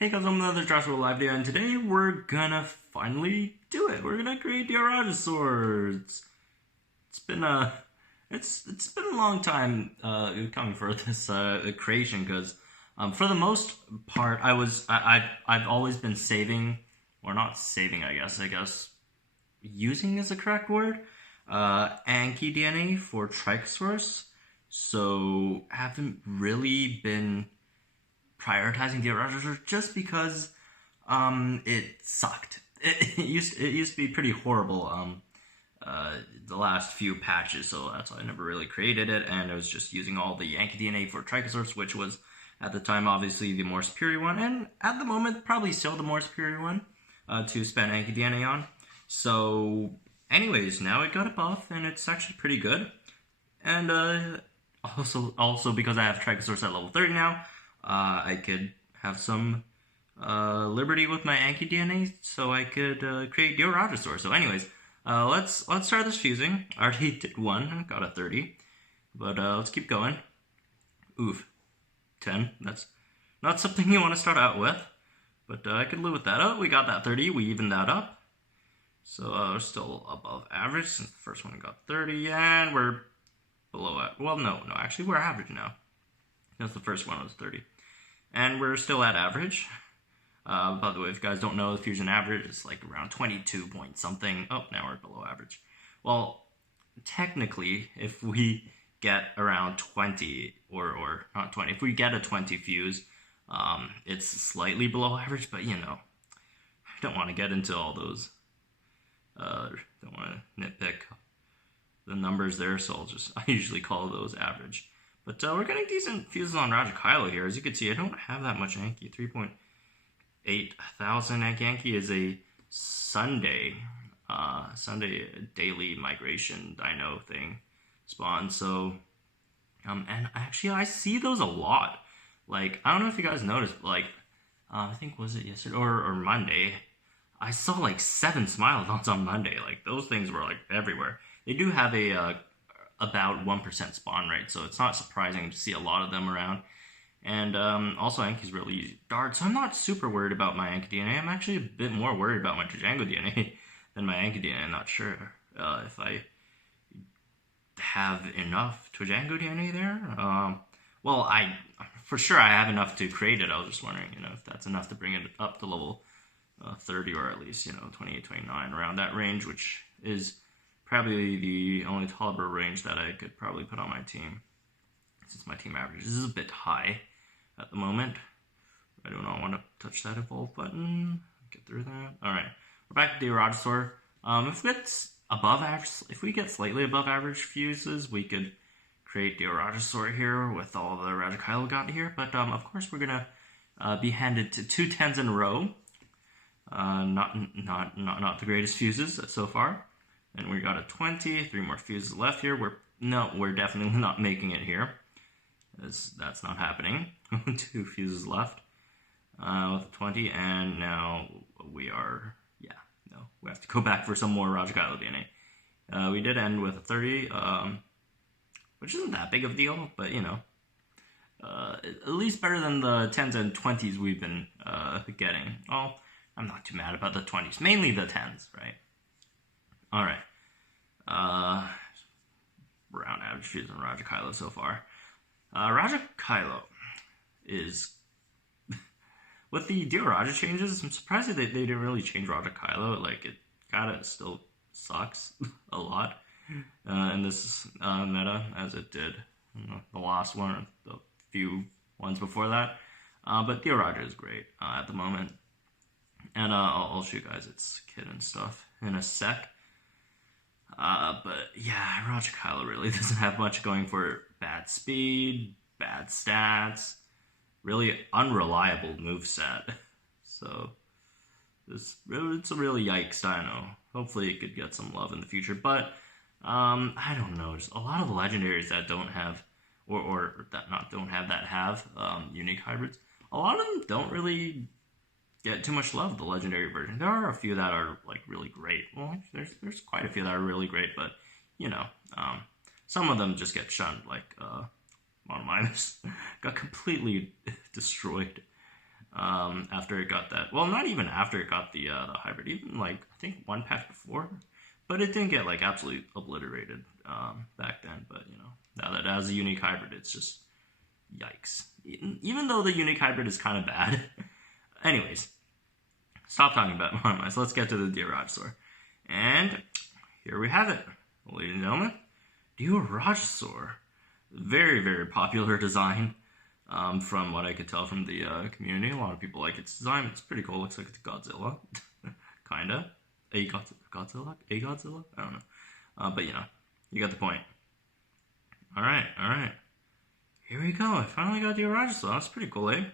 Hey guys, I'm another Jurassic World Alive video, and today we're gonna finally do it. We're gonna create Diorajasaur. It's been a it's been a long time coming for this creation because for the most part I've always been saving, or not saving, I guess using is the correct word, Anki DNA for Trichosaurus. So I haven't really been prioritizing Diorajasaur just because it sucked. It used to be pretty horrible the last few patches, so that's why I never really created it, and I was just using all the Yankee DNA for Trichosaurus, which was at the time obviously the more superior one, and at the moment probably still the more superior one to spend Yankee DNA on. So anyways, now it got a buff and it's actually pretty good. And also because I have Trichosaurus at level 30 now, I could have some liberty with my Anki DNA, so I could create Diorajasaur. So anyways, let's start this fusing. I already did one, got a 30, but let's keep going. Oof, 10. That's not something you want to start out with, but I could live with that. Oh, we got that 30. We evened that up, so we're still above average since the first one got 30, and we're below it. Well, no, actually we're average now. Because the first one was 30. And we're still at average. By the way, if you guys don't know, the fusion average is like around 22 point something. Oh, now we're below average. Well, technically, if we get around 20, or not 20, if we get a 20 fuse, it's slightly below average, but you know, I don't want to get into all those. Don't want to nitpick the numbers there, so I usually call those average. But we're getting decent fuses on Rajakylo here. As you can see, I don't have that much Anki. 3.8 thousand Anki is a Sunday daily migration dino thing spawn. So, and actually I see those a lot. Like, I don't know if you guys noticed, but like, I think was it yesterday or Monday, I saw like 7 Smilodons on Monday. Like, those things were like everywhere. They do have a about 1% spawn rate, so it's not surprising to see a lot of them around. And also, Anki's really easy to dart, so I'm not super worried about my Anki DNA. I'm actually a bit more worried about my Django DNA than my Anki DNA. I'm not sure if I have enough Django DNA there. Well, for sure I have enough to create it. I was just wondering, if that's enough to bring it up to level 30, or at least 28, 29, around that range, which is probably the only tolerable range that I could probably put on my team, since my team average is a bit high at the moment. I do not want to touch that evolve button. Get through that. All right, we're back to Diorajasaur. If we get slightly above average fuses, we could create Diorajasaur here with all the Rajakylo got here. But of course, we're gonna be handed to 2 10s in a row. Not the greatest fuses so far. And we got a 20, 3 more fuses left here. We're definitely not making it here. That's not happening. 2 fuses left with a 20, and now we have to go back for some more Rajakylo DNA. We did end with a 30, which isn't that big of a deal, but at least better than the 10s and 20s we've been getting. Well, I'm not too mad about the 20s, mainly the 10s, right? All right. Around average fuse on Rajakylo so far. Rajakylo is with the Dioraja changes. I'm surprised that they didn't really change Rajakylo. Like, it kinda still sucks a lot in this meta, as it did the last one, or the few ones before that. But Dioraja is great at the moment, and I'll show you guys its kit and stuff in a sec. But yeah, Rajakylo really doesn't have much going for it. Bad speed, bad stats, really unreliable moveset. So it's a really yikes dino. Hopefully it could get some love in the future, but I don't know. Just a lot of the legendaries that don't have, or that have unique hybrids. A lot of them don't really get too much love, the legendary version. There are a few that are like really great. Well, there's quite a few that are really great, but some of them just get shunned. Like one of mine got completely destroyed After it got that. Well, not even after it got the hybrid. Even like I think one patch before, but it didn't get like absolutely obliterated back then. But you know, now that it has a unique hybrid, it's just yikes. Even though the unique hybrid is kind of bad. Anyways, stop talking about monomyths. Let's get to the Diorajasaur. And here we have it, ladies and gentlemen. Diorajasaur. Very, very popular design. From what I could tell from the community, a lot of people like its design. It's pretty cool. Looks like it's Godzilla, kinda. A Godzilla? A Godzilla? I don't know. But you know, you got the point. All right. Here we go. I finally got Diorajasaur. That's pretty cool, eh?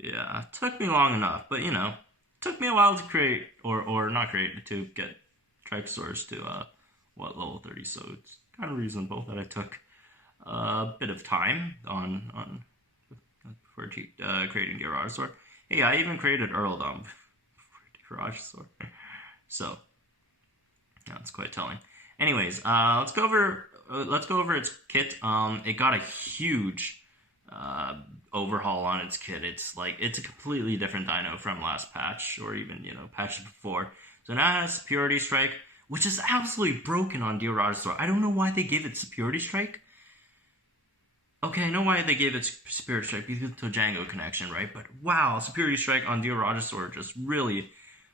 Yeah, it took me long enough, but you know, it took me a while to create, or not create, to get Trichosaurus to level 30. So it's kind of reasonable that I took a bit of time on for creating Diorajasaur. Hey, I even created Earldom for Diorajasaur. So that's quite telling. Anyways, let's go over its kit. It got a huge overhaul on its kit. It's a completely different dino from last patch, or even patches before. So now it has Superiority Strike, which is absolutely broken on Diorajasaur. I don't know why they gave it Superiority Strike. Okay, I know why they gave it Superiority Strike, because of the Django connection, right? But wow, Superiority Strike on Diorajasaur just really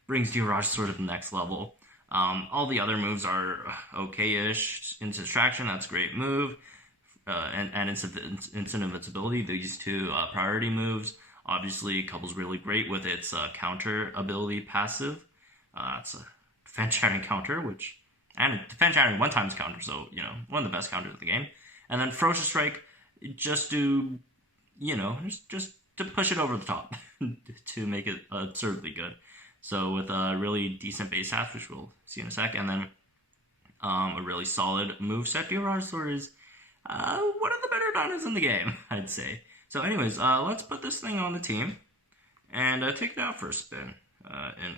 brings Diorajasaur to the next level. All the other moves are okay-ish. Instant Distraction, that's a great move. And Instant Invincibility, these two priority moves. Obviously, couples really great with its counter ability passive. It's a defense shattering counter, and defense shattering one times counter, so one of the best counters of the game. And then Ferocious Strike, just to just to push it over the top to make it absurdly good. So with a really decent base half, which we'll see in a sec, and then a really solid moveset, Diorajasaur is one of the better dinos in the game, I'd say. So anyways, let's put this thing on the team and take it out for a spin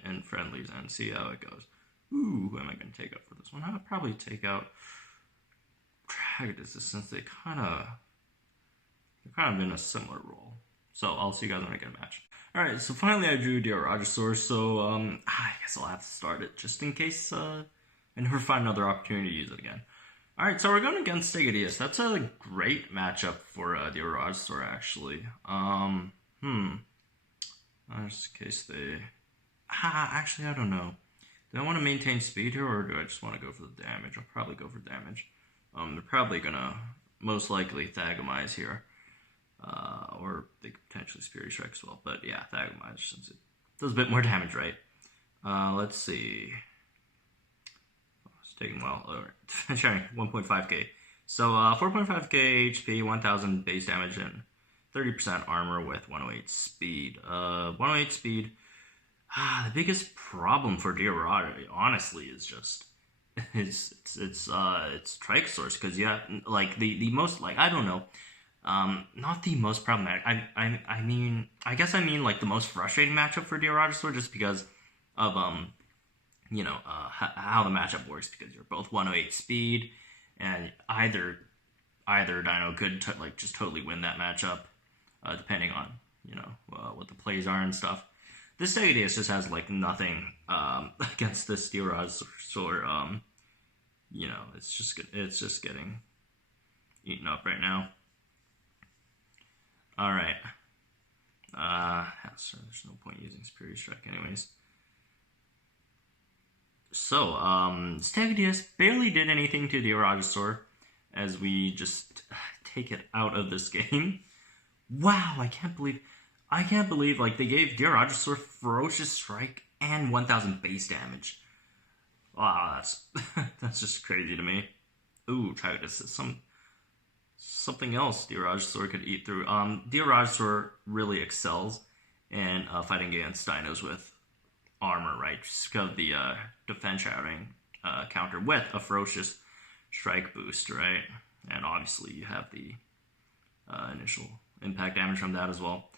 in friendlies and see how it goes. Ooh, who am I going to take out for this one? I'll probably take out Dragadis, since they're kind of in a similar role. So I'll see you guys when I get a match. Alright, so finally I drew Diorajasaur, so I guess I'll have to start it just in case I never find another opportunity to use it again. Alright, so we're going against Stegosaurus. That's a great matchup for Diorajasaur, actually. Just in case they... actually, I don't know. Do I want to maintain speed here, or do I just want to go for the damage? I'll probably go for damage. They're probably going to most likely Thagomize here. Or they could potentially Superiority Strike as well. But yeah, Thagomize, since it does a bit more damage, right? Let's see. It's taking a while. Alright, sharing 1.5k. So 4.5k HP, 1000 base damage, and 30% armor with 108 speed. 108 speed. The biggest problem for Diorajasaur, honestly, is just it's Trichosaurus, because you have the most, I don't know, not the most problematic. I mean the most frustrating matchup for Diorajasaur, just because of how the matchup works, because you're both 108 speed, and either dino could just totally win that matchup, depending on what the plays are and stuff. This Stegosaurus just has nothing against this Diorajasaur. It's just getting eaten up right now. All right. So there's no point using Superiority Strike, anyways. So Stegosaurus barely did anything to Diorajasaur, as we just take it out of this game. Wow, I can't believe they gave Diorajasaur Ferocious Strike and 1000 base damage. Wow, that's just crazy to me. Ooh, Trichosaurus is something else Diorajasaur could eat through. Diorajasaur really excels in fighting against dinos with armor, right? Just because of the defense shattering counter with a Ferocious Strike boost, right? And obviously you have the initial impact damage from that as well.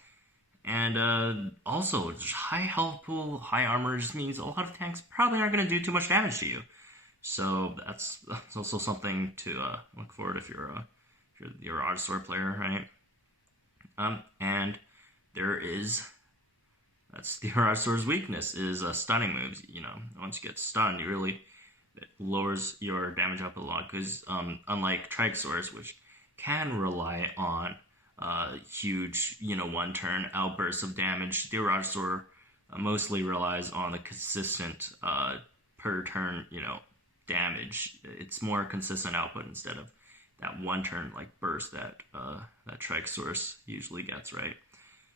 And also, just high health pool, high armor just means a lot of tanks probably aren't going to do too much damage to you. So that's also something to look forward if you're the Diorajasaur player, right? And there is, that's Diorajasaur's weakness, is stunning moves. You know, once you get stunned, it lowers your damage up a lot, because unlike Trigosaurus, which can rely on huge, one-turn outbursts of damage, Diorajasaur mostly relies on the consistent per turn, damage. It's more consistent output instead of that one-turn burst that that Trigosaurus usually gets, right?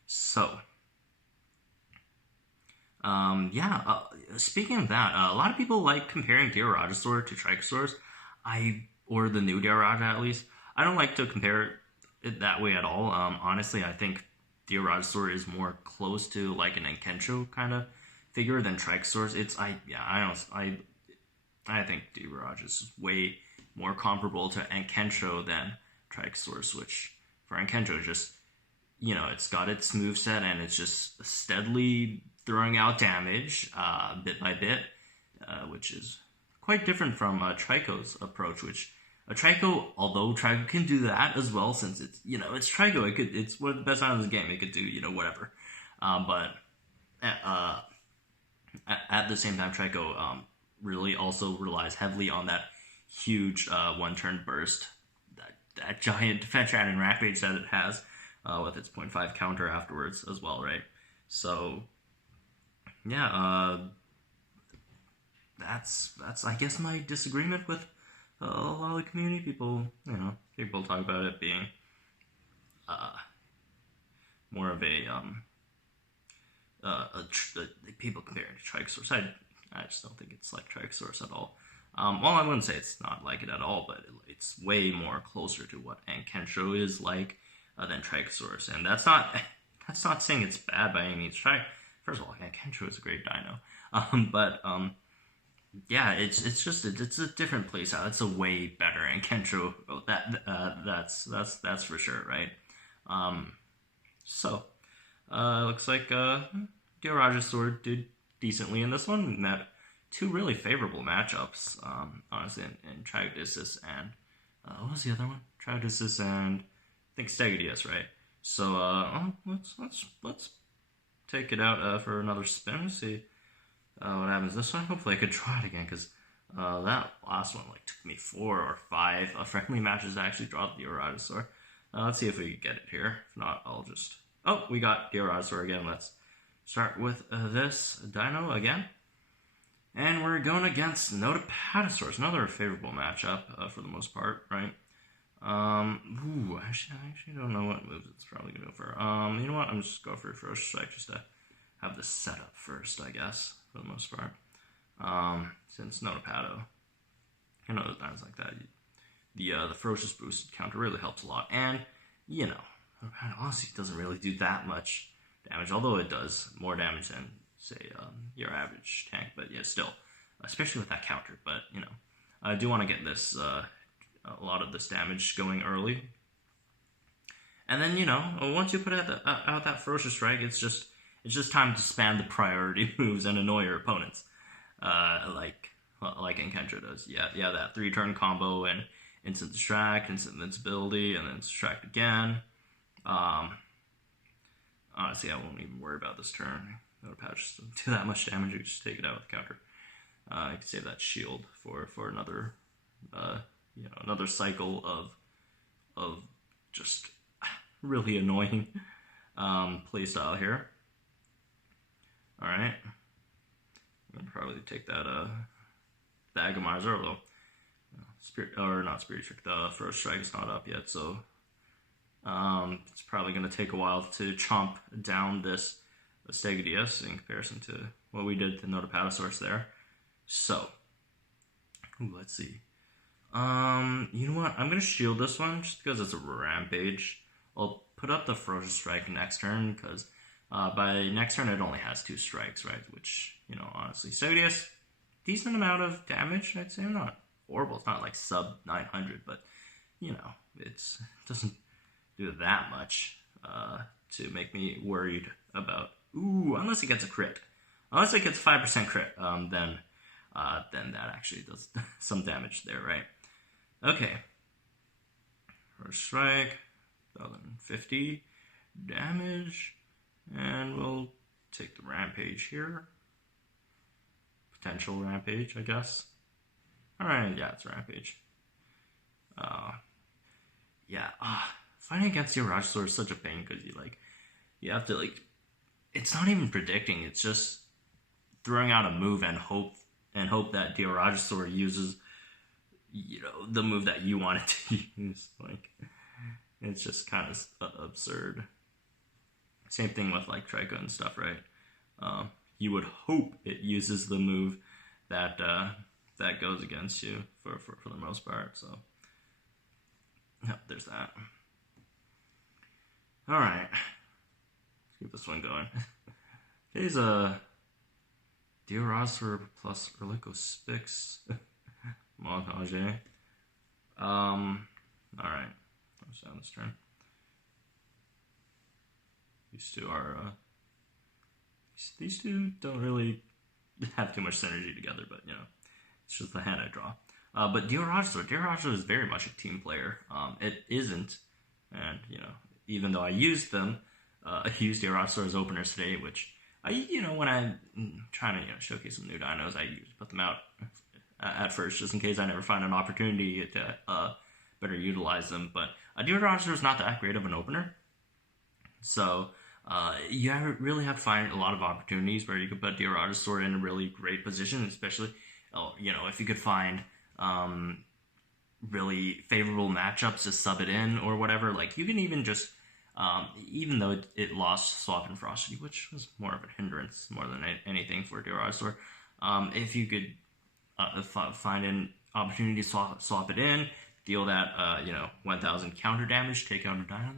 So, speaking of that, a lot of people like comparing Diorajasaur to Trigosaurus. Or the new Dioraja at least. I don't like to compare it that way at all. Honestly, I think Diorajasaur is more close to like an Enkensho kind of figure than Trigosaurus. I think Dioraja is way more comparable to Enkensho than Trigosaurus, which for Enkensho just, it's got its moveset and it's just steadily throwing out damage bit by bit, which is quite different from Trico's approach, which although Trico can do that as well, since it's, it's Trico, it's one of the best items in the game, it could do, whatever. But at the same time, Trico really also relies heavily on that huge one-turn burst, that giant defense and rampage that it has, with its 0.5 counter afterwards as well, right? So, yeah, that's I guess my disagreement with a lot of the community. People talk about it being more of people compare it to Trigosaurus. I just don't think it's like Trigosaurus at all. Well, I wouldn't say it's not like it at all, but it's way more closer to what Enkensho is like than Trigosaurus, and that's not saying it's bad by any means. First of all, Enkensho is a great dino, but yeah, it's a different play style. It's a way better Enkensho. That's for sure, right? So looks like Diorajasaur did decently in this one. We met two really favorable matchups, honestly, in Trigodasis and what was the other one? Trigodasis and I think Stegosaurus, right? So let's take it out for another spin. See what happens this one. Hopefully I could try it again, because that last one took me 4 or 5 friendly matches to actually draw the Diorajasaur. Let's see if we can get it here. If not, I'll just... Oh, we got Diorajasaur again. Let's start with this dino again. And we're going against Notapatosaurus, another favorable matchup for the most part, right? I actually don't know what moves it's probably going to go for. You know what? I'm just going for a Ferocious Strike just to have this set up first, I guess, for the most part. Since Notapato, those dinos like that, the Ferocious Boost counter really helps a lot. And, Notapato honestly doesn't really do that much damage, although it does more damage than, say, your average tank. But yeah, still, especially with that counter. But, I do want to get this, a lot of this damage going early. And then, once you put out that Ferocious Strike, it's just time to spam the priority moves and annoy your opponents, like Enkensho does. Yeah, that 3-turn combo and instant distract, instant invincibility, and then distract again. Honestly, I won't even worry about this turn. Notapad just don't do that much damage. You can just take it out with the counter. I can save that shield for another, another cycle of just really annoying playstyle here. All right, I'm gonna probably take that the Agamizer, although Spirit Trick. The Ferocious Strike is not up yet, so it's probably gonna take a while to chomp down this Stegosaurus in comparison to what we did to Notapatosaurus there. So, let's see. You know what? I'm gonna shield this one just because it's a rampage. I'll put up the Ferocious Strike next turn, because by next turn it only has 2 strikes, right? Which, honestly, Stegosaurus, decent amount of damage, I'd say. Not horrible. It's not like sub 900, but it doesn't do that much to make me worried about. Unless it gets a crit. Unless it gets 5% crit, then that actually does some damage there, right? Okay. First strike, 1050. damage, and we'll take the rampage here. Potential rampage, I guess. Alright, yeah, it's rampage. Fighting against Diorajasaur is such a pain because you have to it's not even predicting, it's just throwing out a move and hope that Diorajasaur uses the move that you want it to use. It's just kind of absurd. Same thing with Trico and stuff, right? You would hope it uses the move that goes against you for the most part. So, yep, there's that. All right, let's keep this one going. Here's a Diorajasaur plus Rajakylosaurus montage. All right, let's down this turn. These two are these two don't really have too much synergy together, but it's just the hand I draw. But Diorajasaur is very much a team player. It isn't, and even though I used them, I used Diorajasaur as openers today, which when I'm trying to showcase some new dinos, I put them out at first just in case I never find an opportunity to better utilize them. But Diorajasaur is not that great of an opener, so you really have to find a lot of opportunities where you could put Diorajasaur in a really great position, especially if you could find really favorable matchups to sub it in or whatever. You can even just even though it lost Swap and Ferocity, which was more of a hindrance more than anything for Diorajasaur, if you could find an opportunity to swap it in, deal that 1000 counter damage, take out a dino,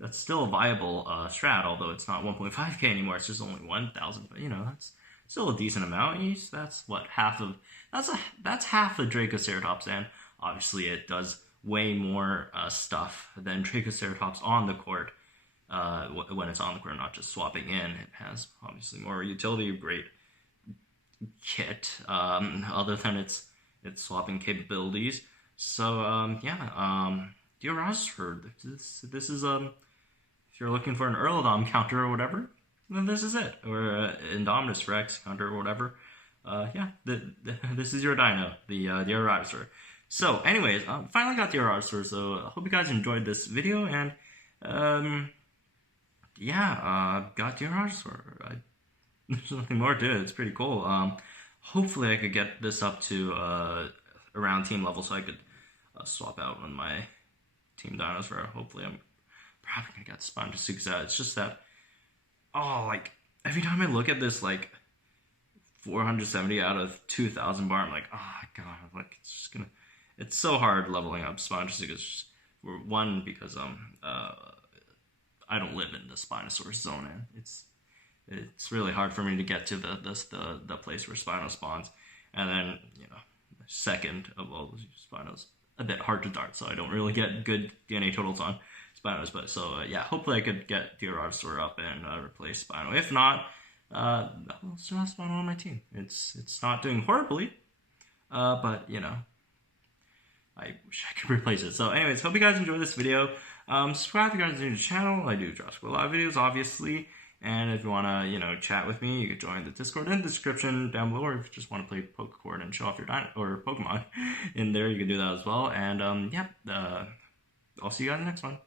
that's still a viable strat, although it's not 1.5k anymore, it's just only 1000, but that's still a decent amount. That's half the Dracoceratops, and obviously it does way more stuff than Dracoceratops on the court when it's on the court, not just swapping in. It has obviously more utility, great kit, other than its swapping capabilities. So Diorajasaur, this is if you're looking for an Earldom counter or whatever, then this is it, or Indominus Rex counter or whatever. This is your dino, the Diorajasaur. So, anyways, finally got Diorajasaur, so I hope you guys enjoyed this video, and got Diorajasaur. There's nothing more to it, it's pretty cool. Hopefully I could get this up to around team level so I could swap out one of my team dinos for it. Hopefully I'm probably gonna get Spinosaurus. It's just that, every time I look at this, 470 out of 2000 bar, I'm like, oh god, it's so hard leveling up Spinosaurus. One, because I don't live in the Spinosaurus zone, and it's really hard for me to get to the place where Spino spawns, and then second of all, Spino's a bit hard to dart, so I don't really get good DNA totals on Spinos. But so hopefully I could get Diorajasaur up and replace Spino. If not, I'll still have Spino on my team. It's not doing horribly, but I wish I could replace it. So anyways, hope you guys enjoyed this video. Subscribe if you guys are new to the channel. I do Jurassic World Alive videos, obviously. And if you want to, chat with me, you can join the Discord in the description down below. Or if you just want to play Pokecord and show off your or Pokemon in there, you can do that as well. And I'll see you guys in the next one.